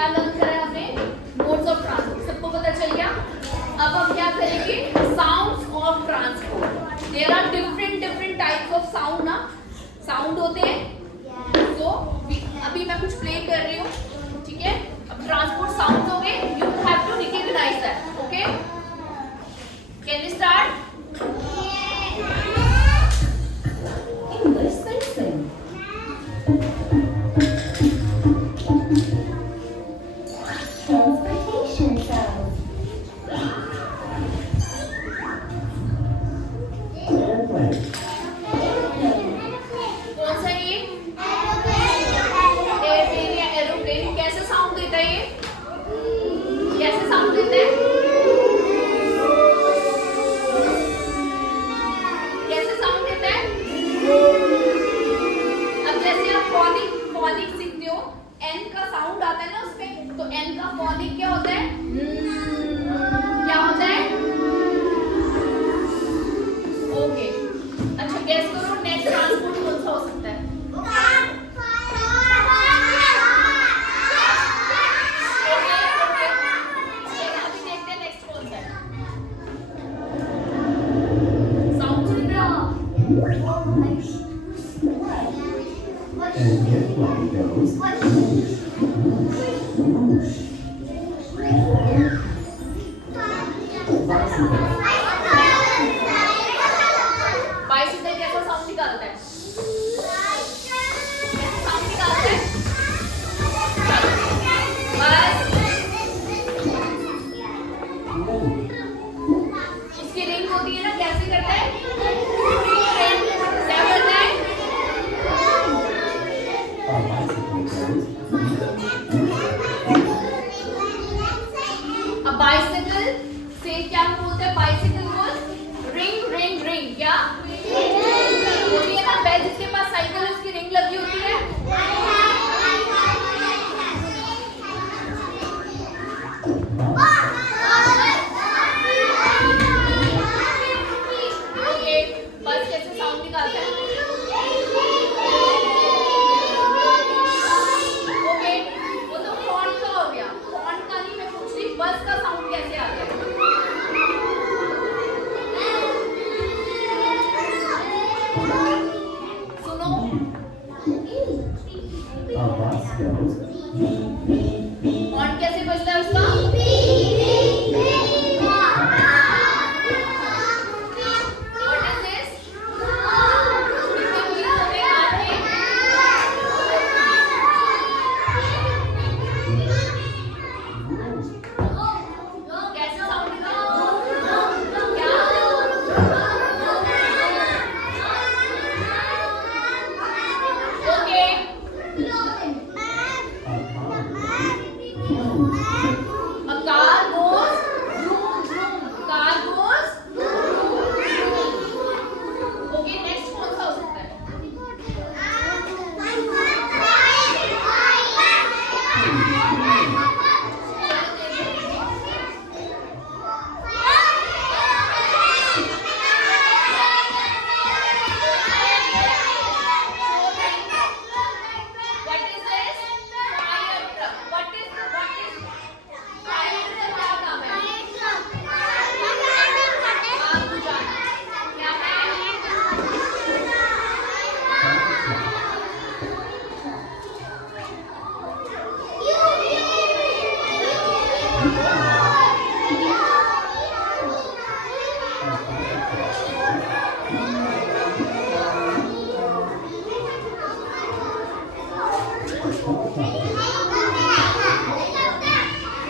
क्या लर्न करा है हमने? मोड्स ऑफ ट्रांसपोर्ट, सबको पता चल गया। अब हम क्या करेंगे? Sounds of transport. There are different types of sound ना, साउंड होते हैं। तो अभी मैं कुछ प्ले कर रही हूँ, ठीक है? अब ट्रांसपोर्ट साउंड हो गए, you have to recognise that, okay? Can we start? And get like those. Bicycle कैसा साउंड निकालता है? साउंड निकालता है बस। इसकी रिंग होती है ना, कैसे करता है? क्या करता है? अब बाइसिकल से क्या बोलते हैं? बाइसिकल को रिंग रिंग रिंग क्या होती है ना? बैल जिसके पास साइकिल है उसकी रिंग लगी होती है। ओके, बस कैसे साउंड निकालता है? ओके, वो तो हॉर्न का हो गया। हॉर्न का नहीं मैं पूछ रही, बस का साउंड कैसे आता है? सुनो, हॉर्न कैसे बजता है उसका? What is this? कैसे साउंड क्या? Okay, a car goes vroom vroom. Car goes vroom vroom. Okay, next कौन सा हो सकता है? What is this? Fire truck. What is fire truck? क्या काम है? आग बुझाना। क्या है?